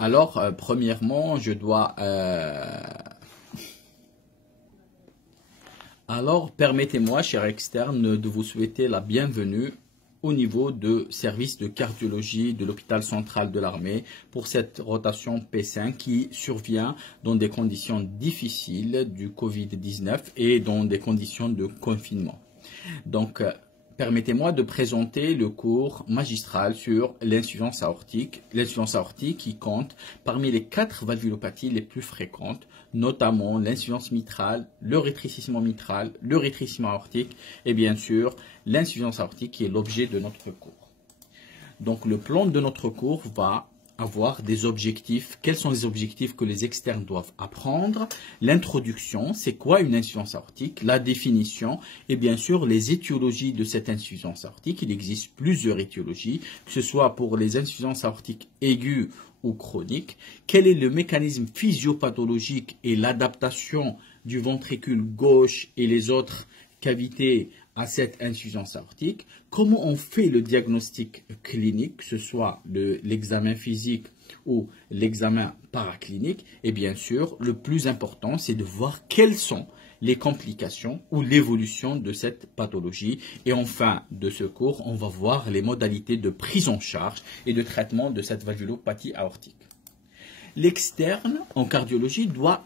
Alors, premièrement, je dois... Alors, permettez-moi, cher externe, de vous souhaiter la bienvenue au niveau de service de cardiologie de l'hôpital central de l'armée pour cette rotation P5 qui survient dans des conditions difficiles du Covid-19 et dans des conditions de confinement. Donc, permettez-moi de présenter le cours magistral sur l'insuffisance aortique. L'insuffisance aortique qui compte parmi les 4 valvulopathies les plus fréquentes, notamment l'insuffisance mitrale, le rétrécissement mitral, le rétrécissement aortique et bien sûr l'insuffisance aortique qui est l'objet de notre cours. Donc le plan de notre cours va avoir des objectifs. Quels sont les objectifs que les externes doivent apprendre? L'introduction, c'est quoi une insuffisance aortique? La définition et bien sûr les étiologies de cette insuffisance aortique. Il existe plusieurs étiologies, que ce soit pour les insuffisances aortiques aiguës ou chroniques. Quel est le mécanisme physiopathologique et l'adaptation du ventricule gauche et les autres cavités à cette insuffisance aortique? Comment on fait le diagnostic clinique, que ce soit l'examen physique ou l'examen paraclinique? Et bien sûr, le plus important, c'est de voir quelles sont les complications ou l'évolution de cette pathologie. Et en fin de ce cours, on va voir les modalités de prise en charge et de traitement de cette valvulopathie aortique. L'externe en cardiologie doit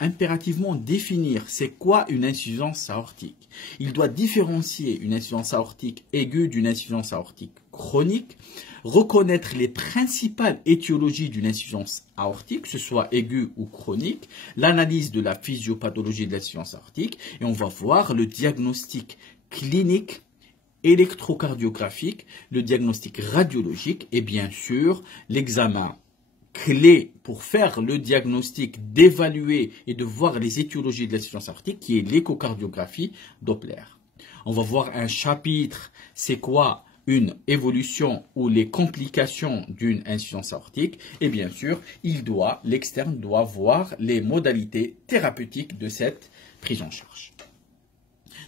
impérativement définir c'est quoi une insuffisance aortique. Il doit différencier une insuffisance aortique aiguë d'une insuffisance aortique chronique, reconnaître les principales étiologies d'une insuffisance aortique, que ce soit aiguë ou chronique, l'analyse de la physiopathologie de l'insuffisance aortique, et on va voir le diagnostic clinique, électrocardiographique, le diagnostic radiologique et bien sûr l'examen clé pour faire le diagnostic, d'évaluer et de voir les étiologies de l'insuffisance aortique qui est l'échocardiographie Doppler. On va voir un chapitre, c'est quoi une évolution ou les complications d'une insuffisance aortique et bien sûr, l'externe doit voir les modalités thérapeutiques de cette prise en charge.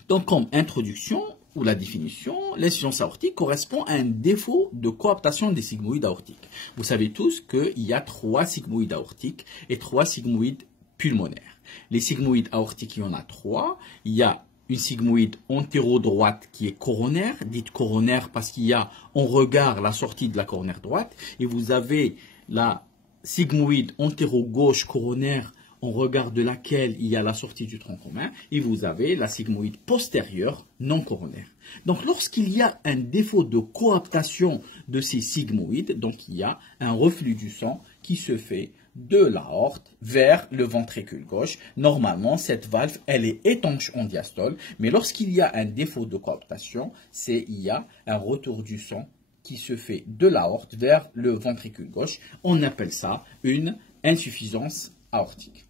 Donc comme introduction ou la définition, l'insuffisance aortique correspond à un défaut de coaptation des sigmoïdes aortiques. Vous savez tous qu'il y a 3 sigmoïdes aortiques et 3 sigmoïdes pulmonaires. Les sigmoïdes aortiques, il y en a 3. Il y a une sigmoïde antéro-droite qui est coronaire, dite coronaire parce qu'il y a en regard la sortie de la coronaire droite. Et vous avez la sigmoïde antéro-gauche coronaire en regard de laquelle il y a la sortie du tronc commun, et vous avez la sigmoïde postérieure non coronaire. Donc lorsqu'il y a un défaut de coaptation de ces sigmoïdes, donc il y a un reflux du sang qui se fait de l'aorte vers le ventricule gauche. Normalement, cette valve, elle est étanche en diastole, mais lorsqu'il y a un défaut de coaptation, il y a un retour du sang qui se fait de l'aorte vers le ventricule gauche. On appelle ça une insuffisance aortique.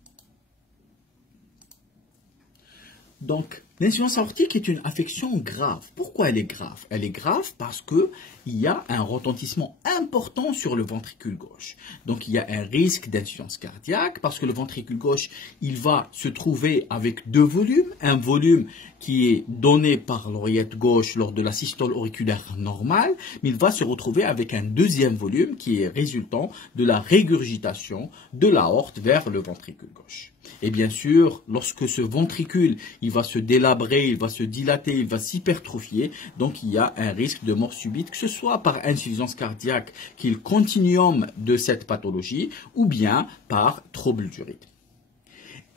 Donc, l'insuffisance aortique est une affection grave. Pourquoi elle est grave? Elle est grave parce qu'il y a un retentissement important sur le ventricule gauche. Donc, il y a un risque d'insuffisance cardiaque parce que le ventricule gauche, il va se trouver avec 2 volumes. Un volume qui est donné par l'oreillette gauche lors de la systole auriculaire normale, mais il va se retrouver avec un deuxième volume qui est résultant de la régurgitation de l'aorte vers le ventricule gauche. Et bien sûr, lorsque ce ventricule, il va se délabrer, il va se dilater, il va s'hypertrophier, donc il y a un risque de mort subite, que ce soit par insuffisance cardiaque, qui est le continuum de cette pathologie, ou bien par trouble du rythme.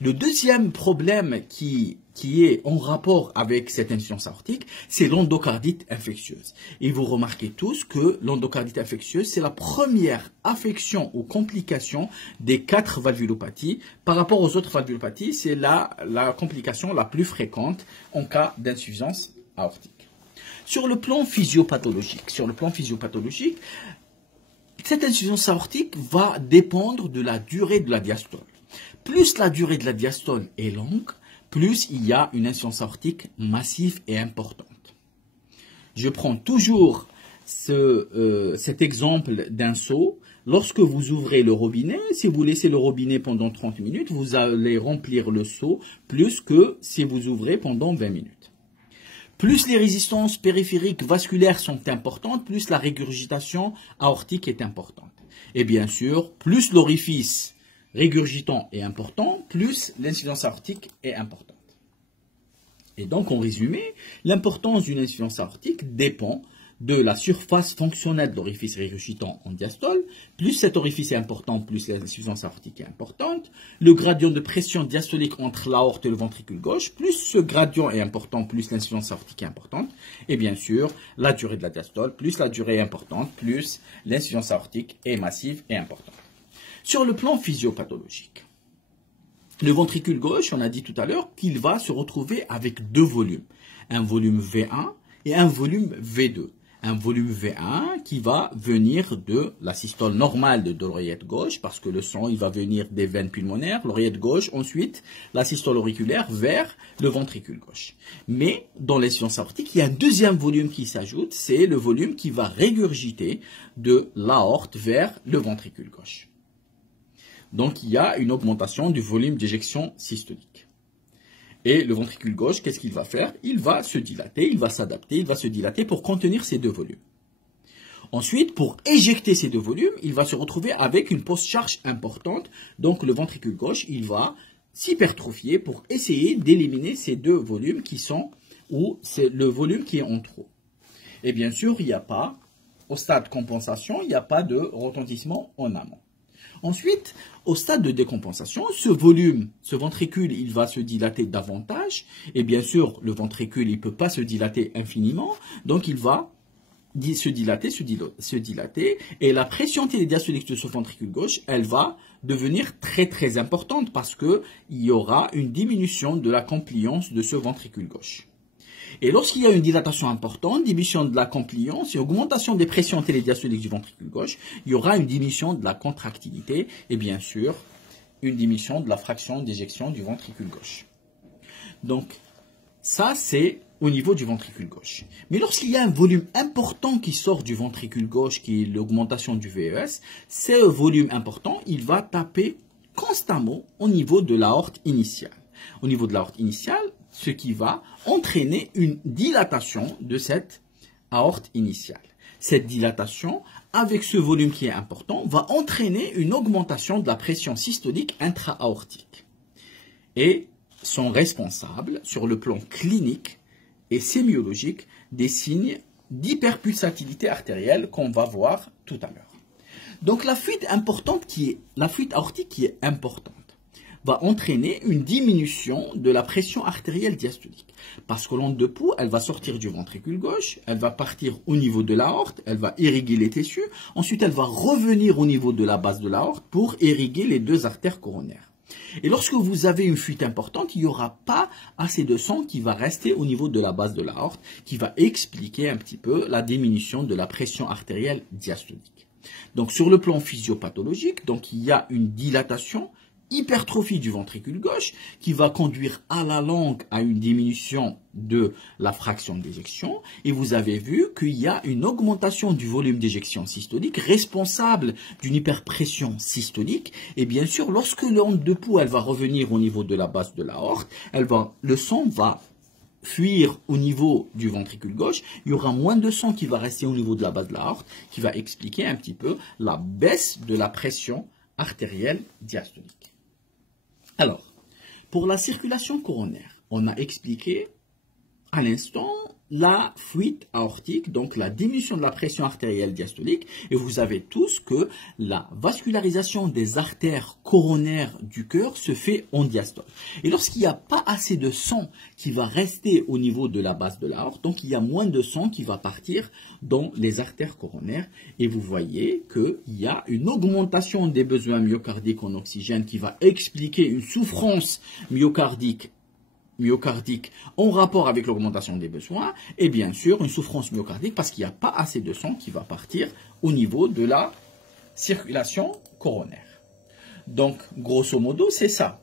Le deuxième problème qui est en rapport avec cette insuffisance aortique, c'est l'endocardite infectieuse. Et vous remarquez tous que l'endocardite infectieuse, c'est la première affection ou complication des 4 valvulopathies. Par rapport aux autres valvulopathies, c'est la complication la plus fréquente en cas d'insuffisance aortique. Sur le plan physiopathologique, cette insuffisance aortique va dépendre de la durée de la diastole. Plus la durée de la diastole est longue, plus il y a une insuffisance aortique massive et importante. Je prends toujours cet exemple d'un seau. Lorsque vous ouvrez le robinet, si vous laissez le robinet pendant 30 minutes, vous allez remplir le seau plus que si vous ouvrez pendant 20 minutes. Plus les résistances périphériques vasculaires sont importantes, plus la régurgitation aortique est importante. Et bien sûr, plus l'orifice régurgitant est important, plus l'insuffisance aortique est importante. Et donc, en résumé, l'importance d'une insuffisance aortique dépend de la surface fonctionnelle de l'orifice régurgitant en diastole. Plus cet orifice est important, plus l'insuffisance aortique est importante. Le gradient de pression diastolique entre l'aorte et le ventricule gauche, plus ce gradient est important, plus l'insuffisance aortique est importante. Et bien sûr, la durée de la diastole, plus la durée est importante, plus l'insuffisance aortique est massive et importante. Sur le plan physiopathologique, le ventricule gauche, on a dit tout à l'heure qu'il va se retrouver avec deux volumes. Un volume V1 et un volume V2. Un volume V1 qui va venir de la systole normale de l'oreillette gauche, parce que le sang il va venir des veines pulmonaires, l'oreillette gauche, ensuite la systole auriculaire vers le ventricule gauche. Mais dans l'insuffisance aortique, il y a un deuxième volume qui s'ajoute, c'est le volume qui va régurgiter de l'aorte vers le ventricule gauche. Donc il y a une augmentation du volume d'éjection systolique. Et le ventricule gauche, qu'est-ce qu'il va faire? Il va se dilater, il va s'adapter, il va se dilater pour contenir ces deux volumes. Ensuite, pour éjecter ces deux volumes, il va se retrouver avec une post-charge importante. Donc le ventricule gauche, il va s'hypertrophier pour essayer d'éliminer ces deux volumes qui sont, ou c'est le volume qui est en trop. Et bien sûr, il n'y a pas, au stade compensation, il n'y a pas de retentissement en amont. Ensuite, au stade de décompensation, ce volume, ce ventricule, il va se dilater davantage. Et bien sûr, le ventricule, il ne peut pas se dilater infiniment. Donc, il va se dilater. Et la pression télédiastolique de ce ventricule gauche, elle va devenir très très importante parce qu'il y aura une diminution de la compliance de ce ventricule gauche. Et lorsqu'il y a une dilatation importante, diminution de la compliance et augmentation des pressions télédiastoliques du ventricule gauche, il y aura une diminution de la contractilité et bien sûr une diminution de la fraction d'éjection du ventricule gauche. Donc ça c'est au niveau du ventricule gauche. Mais lorsqu'il y a un volume important qui sort du ventricule gauche, qui est l'augmentation du VES, ce volume important, il va taper constamment au niveau de l'aorte initiale. Au niveau de l'aorte initiale, ce qui va entraîner une dilatation de cette aorte initiale. Cette dilatation, avec ce volume qui est important, va entraîner une augmentation de la pression systolique intra-aortique. Et sont responsables, sur le plan clinique et sémiologique, des signes d'hyperpulsatilité artérielle qu'on va voir tout à l'heure. Donc la fuite aortique qui est importante va entraîner une diminution de la pression artérielle diastolique. Parce que l'onde de pouls, elle va sortir du ventricule gauche, elle va partir au niveau de l'aorte, elle va irriguer les tissus, ensuite elle va revenir au niveau de la base de l'aorte pour irriguer les deux artères coronaires. Et lorsque vous avez une fuite importante, il n'y aura pas assez de sang qui va rester au niveau de la base de l'aorte, qui va expliquer un petit peu la diminution de la pression artérielle diastolique. Donc sur le plan physiopathologique, donc, il y a une dilatation, hypertrophie du ventricule gauche qui va conduire à la longue à une diminution de la fraction d'éjection. Et vous avez vu qu'il y a une augmentation du volume d'éjection systolique responsable d'une hyperpression systolique. Et bien sûr, lorsque l'onde de pouls elle va revenir au niveau de la base de l'aorte, le sang va fuir au niveau du ventricule gauche, il y aura moins de sang qui va rester au niveau de la base de l'aorte, qui va expliquer un petit peu la baisse de la pression artérielle diastolique. Alors, pour la circulation coronaire, on a expliqué à l'instant la fuite aortique, donc la diminution de la pression artérielle diastolique, et vous savez tous que la vascularisation des artères coronaires du cœur se fait en diastole. Et lorsqu'il n'y a pas assez de sang qui va rester au niveau de la base de l'aorte, donc il y a moins de sang qui va partir dans les artères coronaires, et vous voyez qu'il y a une augmentation des besoins myocardiques en oxygène qui va expliquer une souffrance myocardique en rapport avec l'augmentation des besoins et bien sûr une souffrance myocardique parce qu'il n'y a pas assez de sang qui va partir au niveau de la circulation coronaire. Donc grosso modo c'est ça.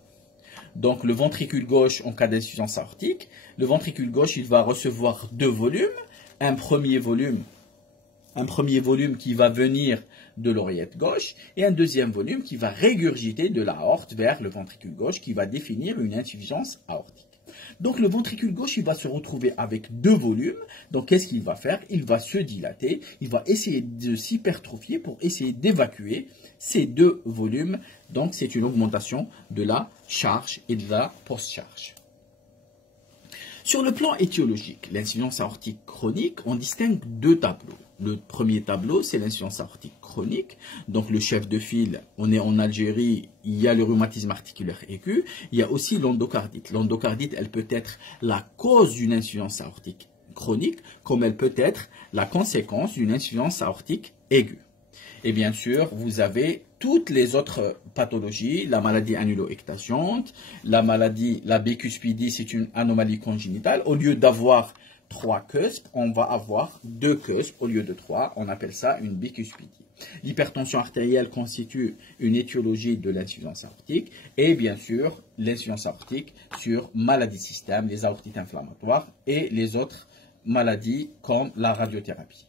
Donc le ventricule gauche en cas d'insuffisance aortique, le ventricule gauche il va recevoir deux volumes, un premier volume qui va venir de l'oreillette gauche et un deuxième volume qui va régurgiter de l'aorte vers le ventricule gauche qui va définir une insuffisance aortique. Donc le ventricule gauche, il va se retrouver avec deux volumes. Donc qu'est-ce qu'il va faire? Il va se dilater, il va essayer de s'hypertrophier pour essayer d'évacuer ces deux volumes. Donc c'est une augmentation de la charge et de la post-charge. Sur le plan étiologique, l'insuffisance aortique chronique, on distingue deux tableaux. Le premier tableau, c'est l'insuffisance aortique chronique. Donc le chef de file, on est en Algérie, il y a le rhumatisme articulaire aigu, il y a aussi l'endocardite. L'endocardite, elle peut être la cause d'une insuffisance aortique chronique, comme elle peut être la conséquence d'une insuffisance aortique aiguë. Et bien sûr, vous avez toutes les autres pathologies, la maladie annulo-ectatiante, la bicuspidie, c'est une anomalie congénitale. Au lieu d'avoir 3 cuspes, on va avoir 2 cuspes au lieu de 3. On appelle ça une bicuspidie. L'hypertension artérielle constitue une étiologie de l'insuffisance aortique. Et bien sûr, l'insuffisance aortique sur maladie de système, les aortites inflammatoires et les autres maladies comme la radiothérapie.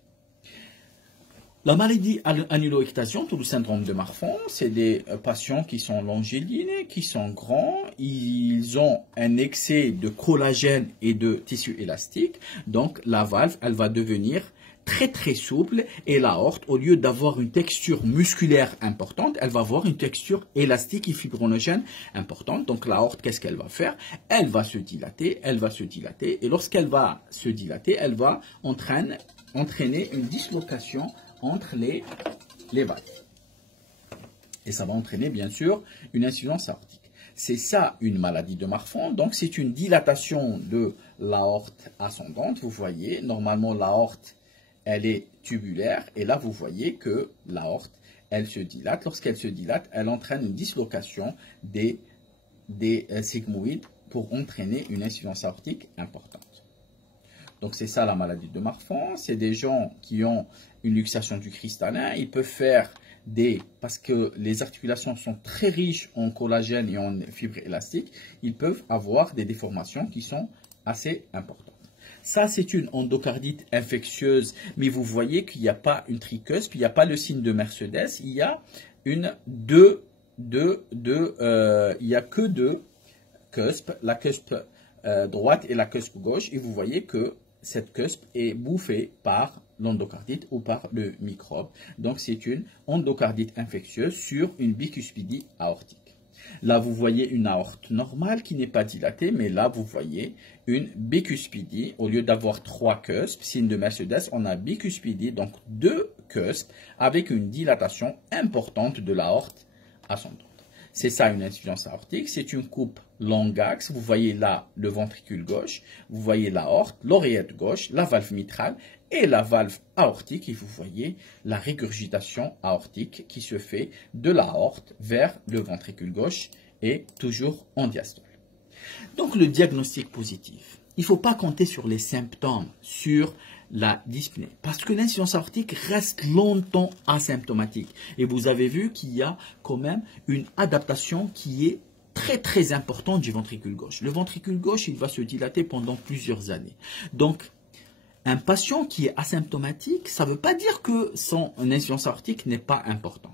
La maladie annulo-ectatiante ou le syndrome de Marfan, c'est des patients qui sont longiligne, qui sont grands, ils ont un excès de collagène et de tissu élastique, donc la valve, elle va devenir très souple et l'aorte, au lieu d'avoir une texture musculaire importante, elle va avoir une texture élastique et fibrinogène importante. Donc l'aorte, qu'est-ce qu'elle va faire? Elle va se dilater, et lorsqu'elle va se dilater, elle va entraîner une dislocation entre les valves. Et ça va entraîner bien sûr une insuffisance aortique. C'est ça une maladie de Marfan. Donc c'est une dilatation de l'aorte ascendante. Vous voyez, normalement l'aorte, elle est tubulaire. Et là, vous voyez que l'aorte, elle se dilate. Lorsqu'elle se dilate, elle entraîne une dislocation des sigmoïdes pour entraîner une insuffisance aortique importante. Donc c'est ça la maladie de Marfan. C'est des gens qui ont une luxation du cristallin. Ils peuvent faire parce que les articulations sont très riches en collagène et en fibres élastiques, ils peuvent avoir des déformations qui sont assez importantes. Ça, c'est une endocardite infectieuse, mais vous voyez qu'il n'y a pas une tricuspe, il n'y a pas le signe de Mercedes, il y a il y a que deux cuspes, la cuspe droite et la cuspe gauche, et vous voyez que cette cuspe est bouffée par l'endocardite ou par le microbe. Donc, c'est une endocardite infectieuse sur une bicuspidie aortique. Là, vous voyez une aorte normale qui n'est pas dilatée, mais là, vous voyez une bicuspidie. Au lieu d'avoir 3 cuspes, signe de Mercedes, on a bicuspidie, donc 2 cuspes avec une dilatation importante de l'aorte ascendante. C'est ça une insuffisance aortique, c'est une coupe longue axe. Vous voyez là le ventricule gauche, vous voyez l'aorte, l'oreillette gauche, la valve mitrale et la valve aortique. Et vous voyez la régurgitation aortique qui se fait de l'aorte vers le ventricule gauche et toujours en diastole. Donc le diagnostic positif. Il ne faut pas compter sur les symptômes, sur la dyspnée. Parce que l'insuffisance aortique reste longtemps asymptomatique. Et vous avez vu qu'il y a quand même une adaptation qui est très importante du ventricule gauche. Le ventricule gauche, il va se dilater pendant plusieurs années. Donc, un patient qui est asymptomatique, ça ne veut pas dire que son insuffisance aortique n'est pas importante.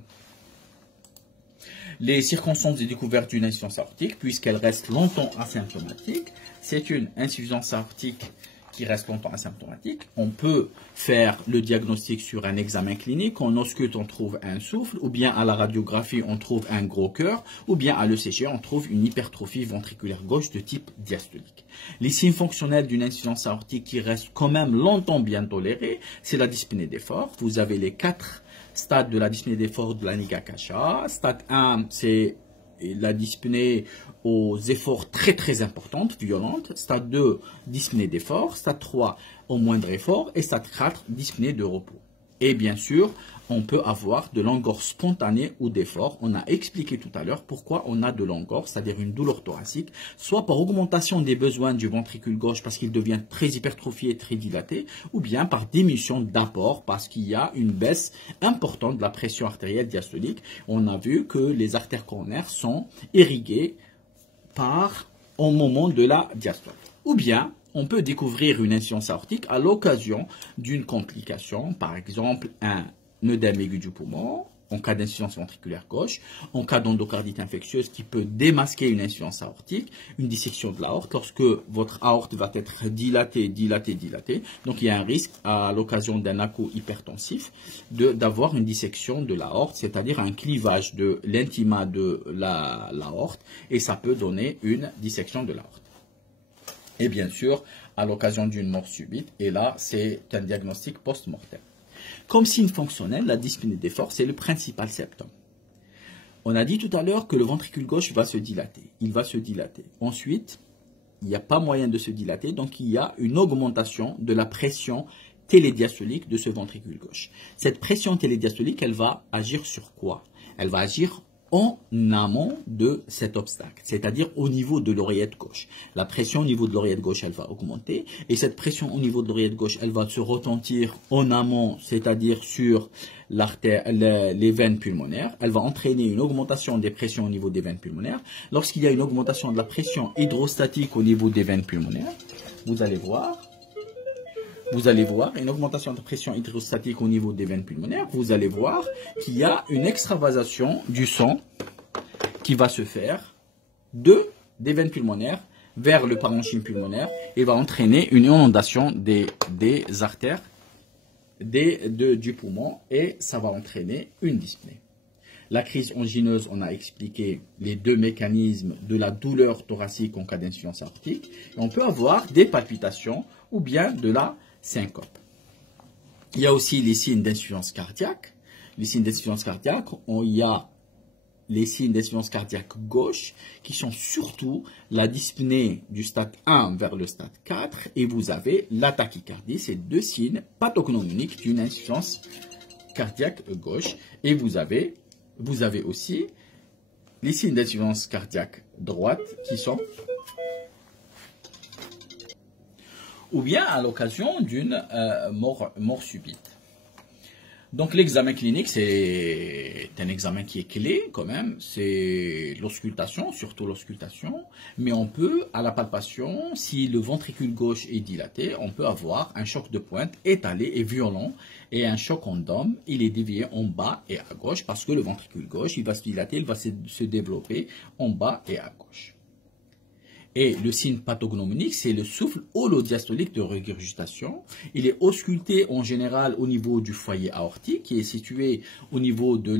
Les circonstances de découverte d'une insuffisance aortique, puisqu'elle reste longtemps asymptomatique, c'est une insuffisance aortique qui reste longtemps asymptomatique. On peut faire le diagnostic sur un examen clinique. En ausculte, on trouve un souffle, ou bien à la radiographie, on trouve un gros cœur, ou bien à l'ECG, on trouve une hypertrophie ventriculaire gauche de type diastolique. Les signes fonctionnels d'une insuffisance aortique qui restent quand même longtemps bien tolérés, c'est la dyspnée d'effort. Vous avez les 4 stade de la dyspnée d'effort de la Niga-Kasha. Stade 1, c'est la dyspnée aux efforts très importantes, violentes. Stade 2, dyspnée d'effort. Stade 3, au moindre effort. Et stade 4, dyspnée de repos. Et bien sûr, on peut avoir de l'angor spontanée ou d'effort. On a expliqué tout à l'heure pourquoi on a de l'angor, c'est-à-dire une douleur thoracique, soit par augmentation des besoins du ventricule gauche parce qu'il devient très hypertrophié et très dilaté, ou bien par diminution d'apport parce qu'il y a une baisse importante de la pression artérielle diastolique. On a vu que les artères coronaires sont irriguées au moment de la diastole. Ou bien, on peut découvrir une insuffisance aortique à l'occasion d'une complication, par exemple un œdème aigu du poumon, en cas d'insuffisance ventriculaire gauche, en cas d'endocardite infectieuse qui peut démasquer une insuffisance aortique, une dissection de l'aorte, lorsque votre aorte va être dilatée. Donc il y a un risque à l'occasion d'un ACO hypertensif d'avoir une dissection de l'aorte, c'est-à-dire un clivage de l'intima de l'aorte, et ça peut donner une dissection de l'aorte. Et bien sûr, à l'occasion d'une mort subite, et là c'est un diagnostic post-mortem. Comme signe fonctionnel, la dyspnée d'effort, c'est le principal symptôme. On a dit tout à l'heure que le ventricule gauche va se dilater. Il va se dilater. Ensuite, il n'y a pas moyen de se dilater, donc il y a une augmentation de la pression télédiastolique de ce ventricule gauche. Cette pression télédiastolique, elle va agir sur quoi? Elle va agir en amont de cet obstacle, c'est-à-dire au niveau de l'oreillette gauche. La pression au niveau de l'oreillette gauche, elle va augmenter, et cette pression au niveau de l'oreillette gauche, elle va se retentir en amont, c'est-à-dire sur l'artère, les veines pulmonaires. Elle va entraîner une augmentation des pressions au niveau des veines pulmonaires. Lorsqu'il y a une augmentation de la pression hydrostatique au niveau des veines pulmonaires, vous allez voir une augmentation de pression hydrostatique au niveau des veines pulmonaires. Vous allez voir qu'il y a une extravasation du sang qui va se faire des veines pulmonaires vers le parenchyme pulmonaire et va entraîner une inondation des artères du poumon, et ça va entraîner une dyspnée. La crise angineuse, on a expliqué les deux mécanismes de la douleur thoracique en cas d'insuffisance aortique. Et on peut avoir des palpitations ou bien de la syncope. Il y a aussi les signes d'insuffisance cardiaque. Les signes d'insuffisance cardiaque, il y a les signes d'insuffisance cardiaque gauche qui sont surtout la dyspnée du stade 1 vers le stade 4, et vous avez la tachycardie. C'est deux signes pathognomoniques d'une insuffisance cardiaque gauche. Et vous avez aussi les signes d'insuffisance cardiaque droite qui sont, ou bien à l'occasion d'une mort subite. Donc l'examen clinique, c'est un examen qui est clé quand même, c'est l'auscultation, surtout l'auscultation, mais on peut, à la palpation, si le ventricule gauche est dilaté, on peut avoir un choc de pointe étalé et violent, et un choc en dôme, il est dévié en bas et à gauche, parce que le ventricule gauche, il va se dilater, il va se développer en bas et à gauche. Et le signe pathognomonique, c'est le souffle holodiastolique de régurgitation. Il est ausculté en général au niveau du foyer aortique, qui est situé au niveau de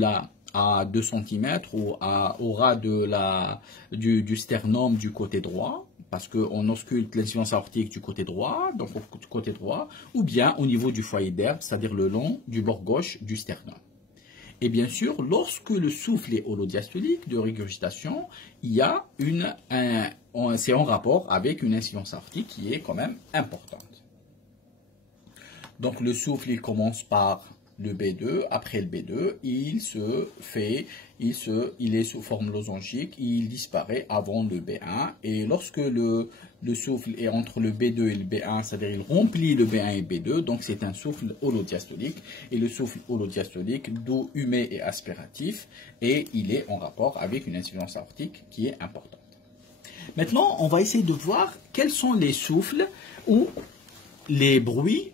à 2 cm ou au ras du sternum du côté droit, parce qu'on ausculte l'insuffisance aortique du côté droit, donc du côté droit, ou bien au niveau du foyer d'herbe, c'est-à-dire le long du bord gauche du sternum. Et bien sûr, lorsque le souffle est holodiastolique de régurgitation, il y a c'est en rapport avec une insuffisance aortique qui est quand même importante. Donc le souffle, il commence par le B2. Après le B2, il est sous forme losangique, il disparaît avant le B1. Et lorsque le souffle est entre le B2 et le B1, c'est-à-dire il remplit le B1 et B2, donc c'est un souffle holodiastolique. Et le souffle holodiastolique, doux, humé et aspiratif, et il est en rapport avec une insuffisance aortique qui est importante. Maintenant, on va essayer de voir quels sont les souffles ou les bruits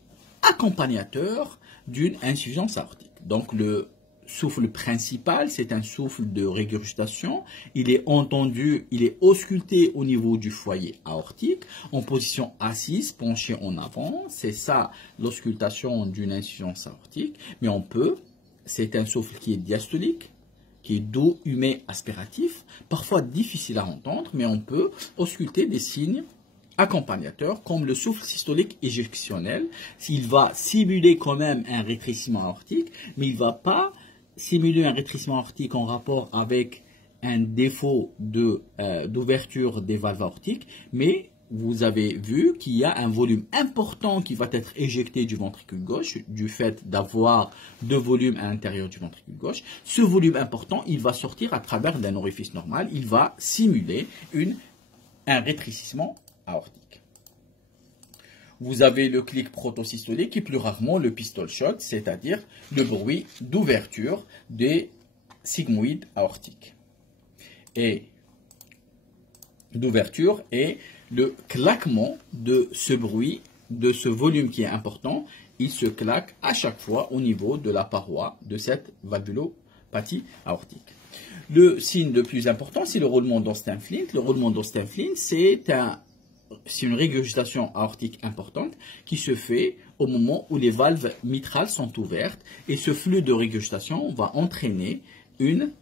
accompagnateurs d'une insuffisance aortique. Donc le souffle principal, c'est un souffle de régurgitation. Il est entendu, il est ausculté au niveau du foyer aortique, en position assise, penché en avant. C'est ça l'auscultation d'une insuffisance aortique. Mais c'est un souffle qui est diastolique, qui est doux, humé, aspiratif, parfois difficile à entendre, mais on peut ausculter des signes accompagnateurs comme le souffle systolique éjectionnel. Il va simuler quand même un rétrécissement aortique, mais il ne va pas simuler un rétrécissement aortique en rapport avec un défaut d'ouverture des valves aortiques, mais vous avez vu qu'il y a un volume important qui va être éjecté du ventricule gauche du fait d'avoir deux volumes à l'intérieur du ventricule gauche. Ce volume important, il va sortir à travers d'un orifice normal. Il va simuler un rétrécissement aortique. Vous avez le clic protosystolique et plus rarement le pistol shot, c'est-à-dire le bruit d'ouverture des sigmoïdes aortiques. Et d'ouverture et le claquement de ce bruit, de ce volume qui est important, il se claque à chaque fois au niveau de la paroi de cette neuropathie aortique. Le signe le plus important, c'est le roulement d'Austin-Flint. Le roulement d'Austin-Flint, c'est une régurgitation aortique importante qui se fait au moment où les valves mitrales sont ouvertes. Et ce flux de régurgitation va entraîner une